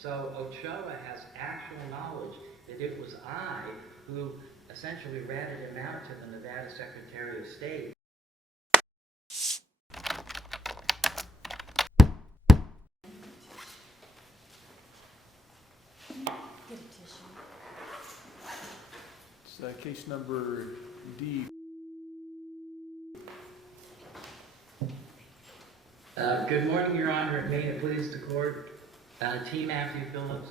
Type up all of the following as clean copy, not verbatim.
So Ochoa has actual knowledge that it was I who essentially ratted him out to the Nevada Secretary of State. It's case number D. Good morning, Your Honor. May it please the court. T. Matthew Phillips,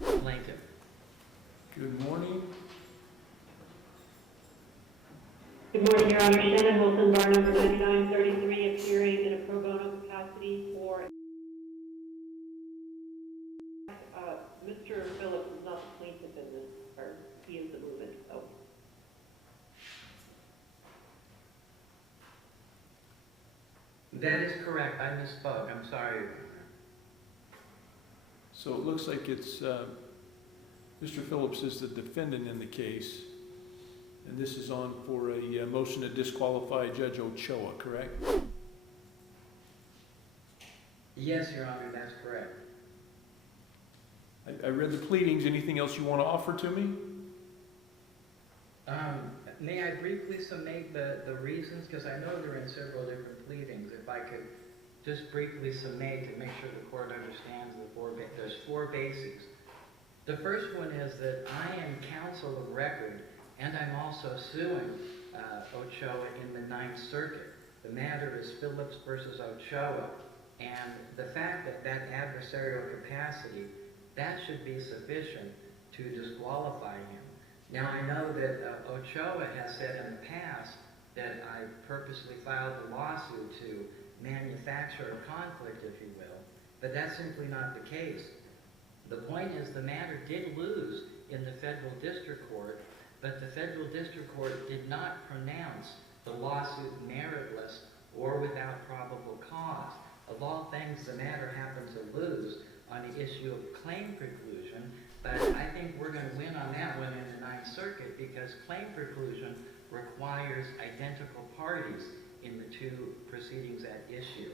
plaintiff. Good morning. Good morning, Your Honor. Shannon Wilson, bar number 9933, appearing in a pro bono capacity for Mr. Phillips is not the plaintiff in this, or he is the movement, so. That is correct. I misspoke. I'm sorry, Your Honor. So it looks like it's Mr. Phillips is the defendant in the case, and this is on for a motion to disqualify Judge Ochoa, correct? Yes, Your Honor, that's correct. I read the pleadings. Anything else you want to offer to me? May I briefly summate the reasons? Because I know they're in several different pleadings. If I could just briefly summate to make sure the court understands there's four basics. The first one is that I am counsel of record, and I'm also suing Ochoa in the Ninth Circuit. The matter is Phillips versus Ochoa, and the fact that that adversarial capacity, that should be sufficient to disqualify him. Now, I know that Ochoa has said in the past that I purposely filed the lawsuit to manufacture a conflict, if you will, but that's simply not the case. The point is the matter did lose in the federal district court, but the federal district court did not pronounce the lawsuit meritless or without probable cause. Of all things, the matter happened to lose on the issue of claim preclusion, but I think we're going to win on that one in the Ninth Circuit because claim preclusion requires identical parties in the two proceedings at issue.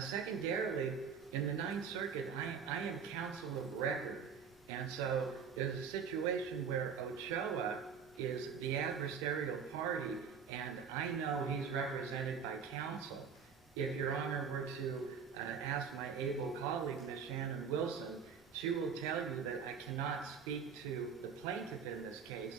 Secondarily, in the Ninth Circuit, I am counsel of record, and so there's a situation where Ochoa is the adversarial party, and I know he's represented by counsel. If Your Honor were to ask my able colleague, Ms. Shannon Wilson, she will tell you that I cannot speak to the plaintiff in this case.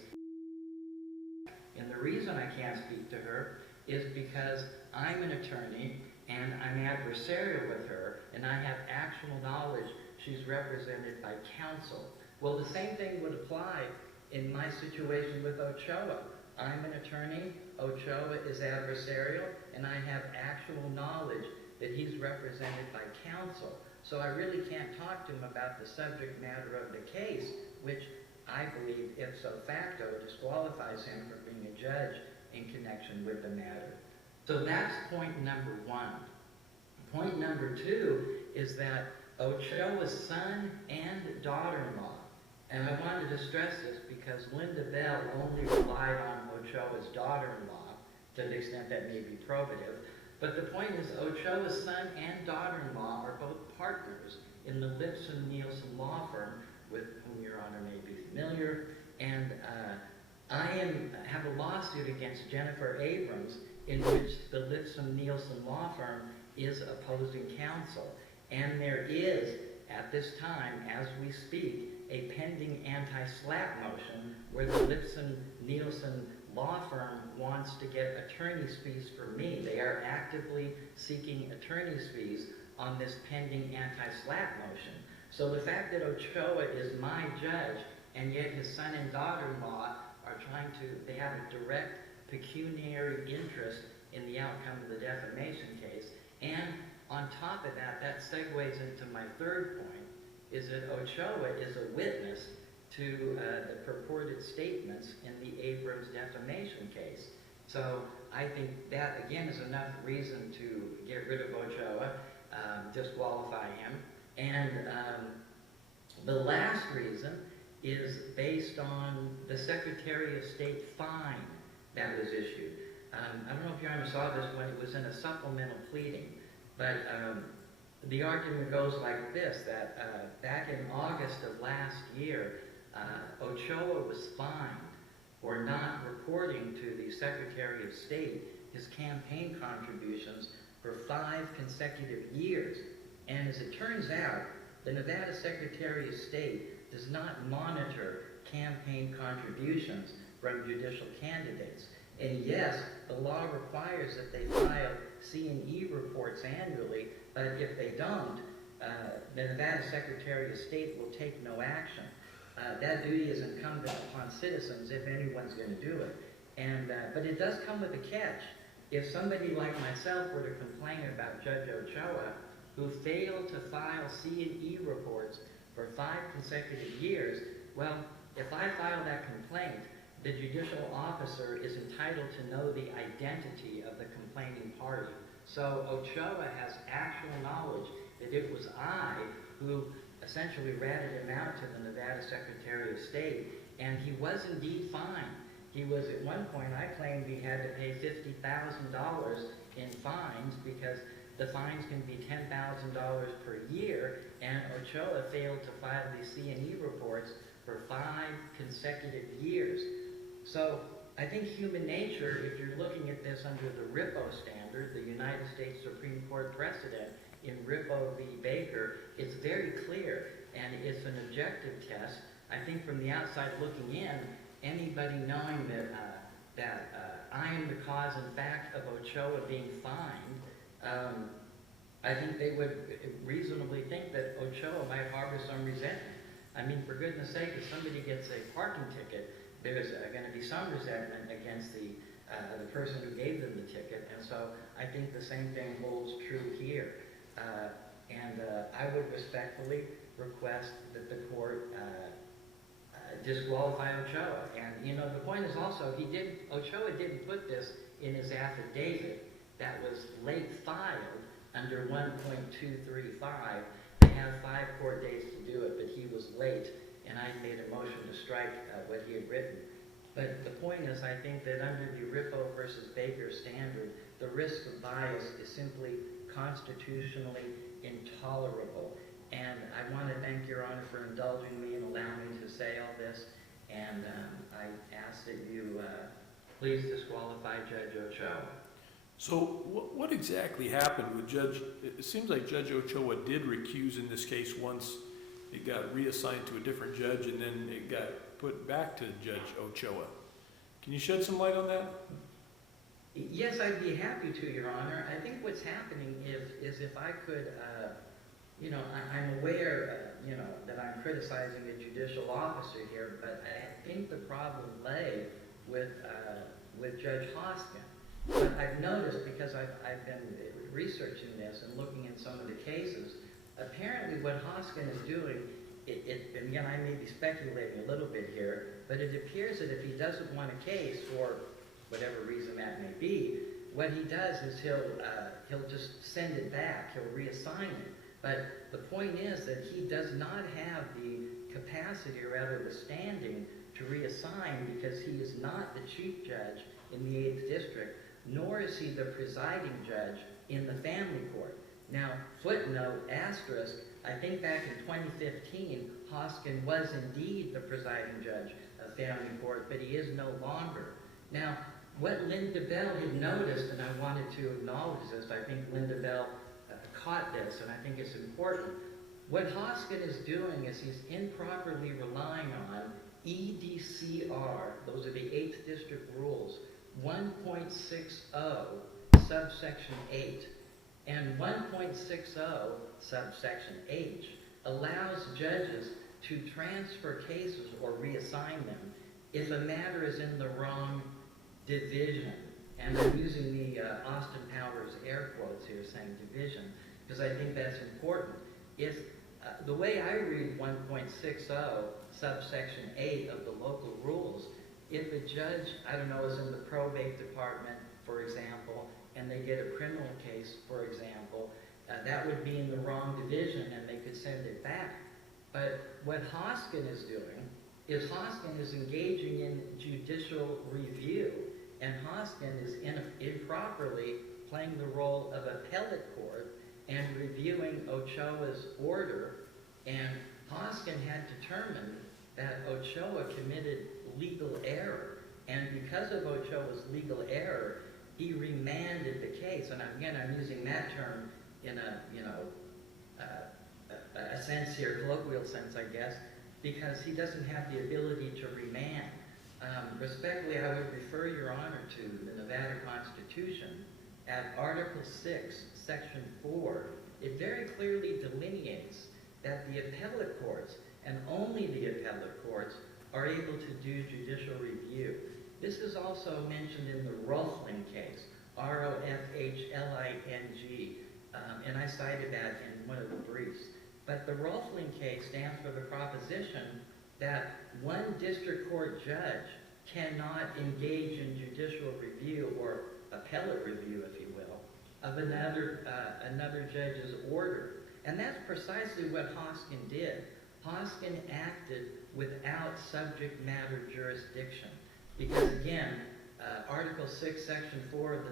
And the reason I can't speak to her is because I'm an attorney and I'm adversarial with her, and I have actual knowledge she's represented by counsel. Well, the same thing would apply in my situation with Ochoa. I'm an attorney, Ochoa is adversarial, and I have actual knowledge that he's represented by counsel. So I really can't talk to him about the subject matter of the case, which I believe, ipso facto, disqualifies him from being a judge in connection with the matter. So that's point number one. Point number two is that Ochoa's son and daughter-in-law, and I wanted to stress this because Linda Bell only relied on Ochoa's daughter-in-law to the extent that may be probative, but the point is Ochoa's son and daughter-in-law are both partners in the Lipson-Nielsen law firm with whom Your Honor may be familiar, and I have a lawsuit against Jennifer Abrams in which the Lipson-Nielsen law firm is opposing counsel. And there is, at this time, as we speak, a pending anti-SLAPP motion where the Lipson-Nielsen law firm wants to get attorney's fees for me. They are actively seeking attorney's fees on this pending anti-SLAPP motion. So the fact that Ochoa is my judge, and yet his son and daughter-in-law are they have a direct pecuniary interest in the outcome of the defamation case. And on top of that, that segues into my third point, is that Ochoa is a witness to the purported statements in the Abrams defamation case. So I think that, again, is enough reason to get rid of Ochoa, disqualify him. And the last reason is based on the Secretary of State fine that was issued. I don't know if Your Honor saw this when it was in a supplemental pleading, but the argument goes like this, that back in August August of last year, Ochoa was fined for not reporting to the Secretary of State his campaign contributions for 5 consecutive years. And as it turns out, the Nevada Secretary of State does not monitor campaign contributions from judicial candidates. And yes, the law requires that they file C&E reports annually, but if they don't, the Nevada Secretary of State will take no action. That duty is incumbent upon citizens if anyone's going to do it. But it does come with a catch. If somebody like myself were to complain about Judge Ochoa, who failed to file C&E reports for 5 consecutive years, well, if I file that complaint, the judicial officer is entitled to know the identity of the complaining party. So Ochoa has actual knowledge that it was I who essentially ratted him out to the Nevada Secretary of State, and he was indeed fined. He was, at one point, I claimed he had to pay $50,000 in fines because the fines can be $10,000 per year, and Ochoa failed to file these C&E reports for 5 consecutive years. So I think human nature, if you're looking at this under the RIPO standard, the United States Supreme Court precedent in RIPO v. Baker, it's very clear, and it's an objective test. I think from the outside looking in, anybody knowing that I am the cause, in fact, of Ochoa being fined, I think they would reasonably think that Ochoa might harbor some resentment. I mean, for goodness sake, if somebody gets a parking ticket, there's going to be some resentment against the person who gave them the ticket, and so I think the same thing holds true here. I would respectfully request that the court disqualify Ochoa. And, you know, the point is also, Ochoa didn't put this in his affidavit that was late filed under 1.235. They have 5 court days to do it, but he was late, and I made a motion to strike what he had written. But the point is, I think that under the RIPO versus Baker standard, the risk of bias is simply constitutionally intolerable. And I want to thank Your Honor for indulging me and allowing me to say all this. And I ask that you please disqualify Judge Ochoa. So what exactly happened with Judge? It seems like Judge Ochoa did recuse in this case once it got reassigned to a different judge, and then it got put back to Judge Ochoa. Can you shed some light on that? Yes, I'd be happy to, Your Honor. I think what's happening is if I could, you know, I'm aware, you know, that I'm criticizing a judicial officer here, but I think the problem lay with Judge Hoskin. But I've noticed, because I've been researching this and looking at some of the cases, apparently what Hoskin is doing, and again, I may be speculating a little bit here, but it appears that if he doesn't want a case for whatever reason that may be, what he does is he'll just send it back, he'll reassign it. But the point is that he does not have the capacity, or rather the standing, to reassign, because he is not the chief judge in the 8th District, nor is he the presiding judge in the family court. Now, footnote, asterisk, I think back in 2015, Hoskin was indeed the presiding judge of family court, but he is no longer. Now, what Linda Bell had noticed, and I wanted to acknowledge this, I think Linda Bell caught this, and I think it's important. What Hoskin is doing is he's improperly relying on EDCR, those are the 8th District rules, 1.60 subsection 8. And 1.60 subsection H allows judges to transfer cases or reassign them if a matter is in the wrong division. And I'm using the Austin Powers air quotes here, saying division, because I think that's important. If the way I read 1.60 subsection 8 of the local rules, if a judge, I don't know, is in the probate department, for example, and they get a criminal case, for example, that would be in the wrong division and they could send it back. But what Hoskin is doing is Hoskin is engaging in judicial review, and Hoskin is improperly playing the role of appellate court and reviewing Ochoa's order. And Hoskin had determined that Ochoa committed legal error, and because of Ochoa's legal error, he remanded the case. And again, I'm using that term in a sense here, colloquial sense, I guess, because he doesn't have the ability to remand. Respectfully, I would refer Your Honor to the Nevada Constitution. At Article 6, Section 4, it very clearly delineates that the appellate courts, and only the appellate courts, are able to do judicial review. This is also mentioned in the Roethling case, Rothling, and I cited that in one of the briefs. But the Roethling case stands for the proposition that one district court judge cannot engage in judicial review, or appellate review, if you will, of another judge's order. And that's precisely what Hoskin did. Hoskin acted without subject matter jurisdiction. Because again, Article 6, Section 4 of the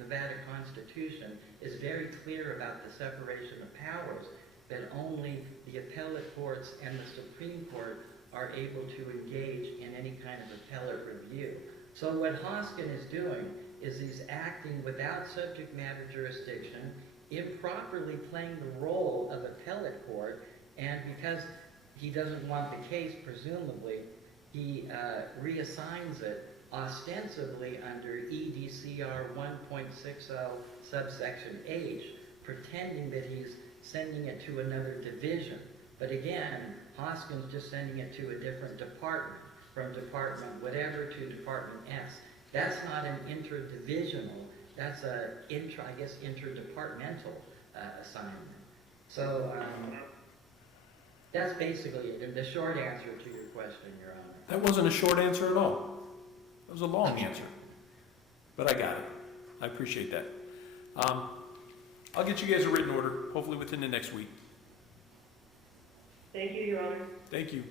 Nevada Constitution is very clear about the separation of powers, that only the appellate courts and the Supreme Court are able to engage in any kind of appellate review. So what Hoskin is doing is he's acting without subject matter jurisdiction, improperly playing the role of appellate court, and because he doesn't want the case, presumably, he reassigns it ostensibly under EDCR 1.60 subsection H, pretending that he's sending it to another division. But again, Hoskin's just sending it to a different department, from department whatever to department S. That's not an interdivisional, that's a interdepartmental assignment. So that's basically it. The short answer to your question, Your Honor. That wasn't a short answer at all. That was a long answer. But I got it. I appreciate that. I'll get you guys a written order, hopefully within the next week. Thank you, Your Honor. Thank you.